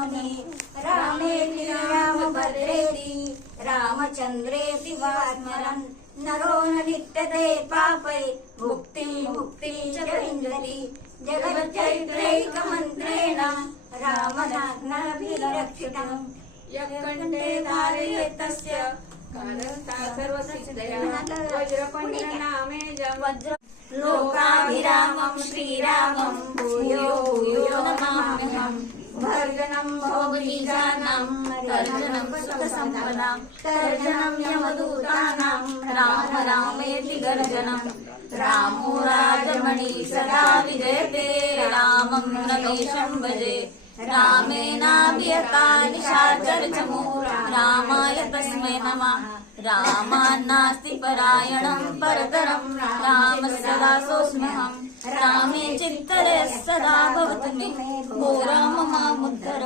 महात्मने रामेति रामभद्रेति रामचन्द्रेति वा स्मरन् नरो न लिप्यते पापै मुक्तिं च विन्दति जगच्चैत्रैकमन्त्रेण रामनाथभिरक्षितम् यत्कण्ठे धारयेत्तस्य कालस्था सर्वसिद्धया वज्रकण्ठनामेजं लोकाभिरामं श्रीरामं भूयो भूयो नमाम्यहम् भर्जनं भोगबीजानां गर्जनं सुखसम्पदां तर्जनं यमदूतानां राम रामेति गर्जनं रामो राजमणि सदा विजयते रामं रमेशं भजे रामेणाभियता निशाचरचमो रामाय तस्मै नमः रामान्नास्ति परायणं परतरं रामस्य दासोऽस्म्यहम् रामे चित्तरे सदा भवतु मे भो राम मामुद्धर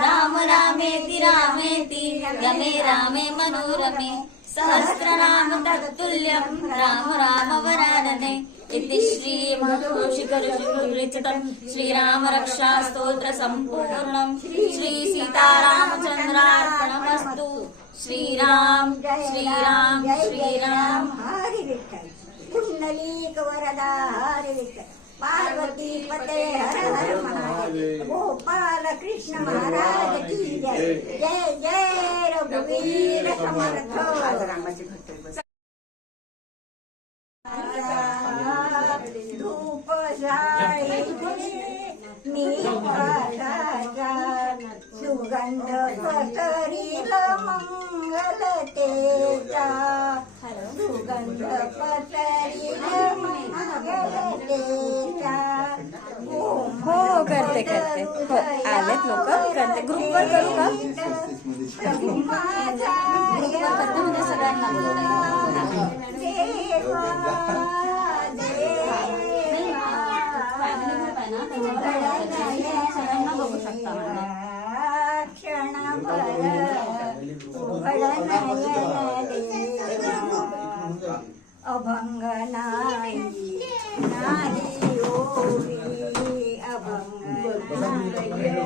राम रामेति रामेति रमे रामे मनोरमे सहस्रनाम तत्तुल्यं राम राम वरानने इति श्रीमद्घोषितम् श्रीराम रक्षा स्तोत्र संपूर्णं श्री सीतारामचन्द्रार्पणमस्तु श्रीराम श्रीराम श्रीराम हरि विठ्ठल कुंडलीक वरदा हरि विठ्ठल पार्वती पते हर हर महादेव गोपाल कृष्ण महाराज की जय जय जय रघुवीर समर्थ धूप जाळे निवासाचा सुगंध पसरील मंगलतेचा सुगंध पसरील मंगलतेचा हो करते हो आलेत लोक करते ग्रुपवर करू का करते म्हणजे सगळ्यांना सगळ्यांना बघू शकता क्षणभर उघड अभंग नाही ओवी अभंग नाही